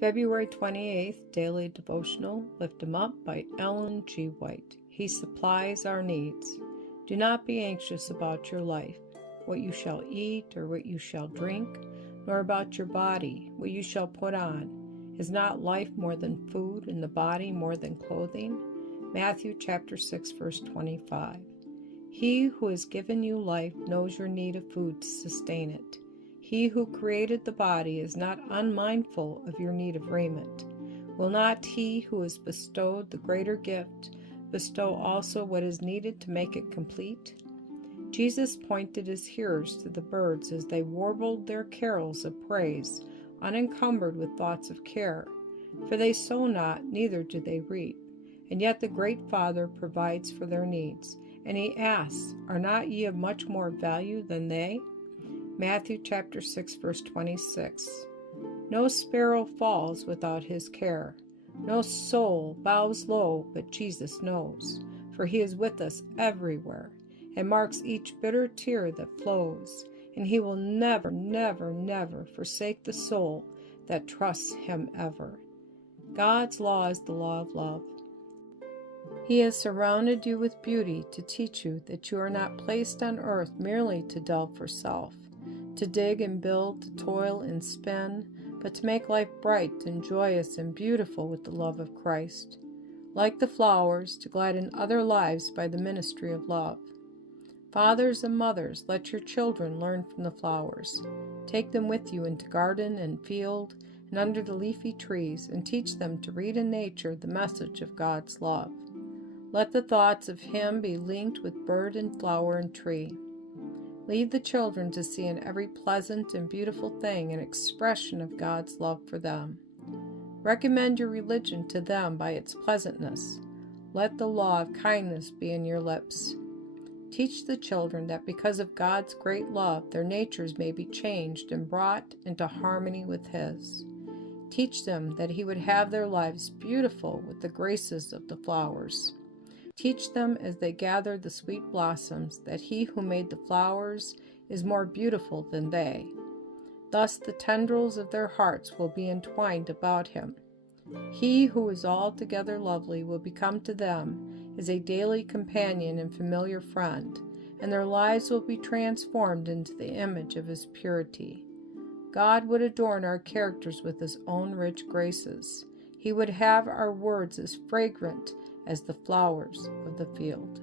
February 28th, Daily Devotional, Lift Him Up by Ellen G. White. He supplies our needs. Do not be anxious about your life, what you shall eat or what you shall drink, nor about your body, what you shall put on. Is not life more than food, and the body more than clothing? Matthew chapter 6, verse 25. He who has given you life knows your need of food to sustain it. He who created the body is not unmindful of your need of raiment. Will not he who has bestowed the greater gift bestow also what is needed to make it complete? Jesus pointed his hearers to the birds as they warbled their carols of praise, unencumbered with thoughts of care. For they sow not, neither do they reap, and yet the great Father provides for their needs. And he asks, Are not ye of much more value than they? Matthew chapter 6, verse 26. No sparrow falls without his care. No soul bows low, but Jesus knows. For he is with us everywhere, and marks each bitter tear that flows. And he will never, never, never forsake the soul that trusts him ever. God's law is the law of love. He has surrounded you with beauty to teach you that you are not placed on earth merely to delve for self, to dig and build, to toil and spin, but to make life bright and joyous and beautiful with the love of Christ. Like the flowers, to gladden other lives by the ministry of love. Fathers and mothers, let your children learn from the flowers. Take them with you into garden and field and under the leafy trees, and teach them to read in nature the message of God's love. Let the thoughts of Him be linked with bird and flower and tree. Lead the children to see in every pleasant and beautiful thing an expression of God's love for them. Recommend your religion to them by its pleasantness. Let the law of kindness be in your lips. Teach the children that because of God's great love, their natures may be changed and brought into harmony with His. Teach them that He would have their lives beautiful with the graces of the flowers. Teach them as they gather the sweet blossoms that He who made the flowers is more beautiful than they. Thus the tendrils of their hearts will be entwined about Him. He who is altogether lovely will become to them as a daily companion and familiar friend, and their lives will be transformed into the image of His purity. God would adorn our characters with His own rich graces. He would have our words as fragrant as the flowers of the field.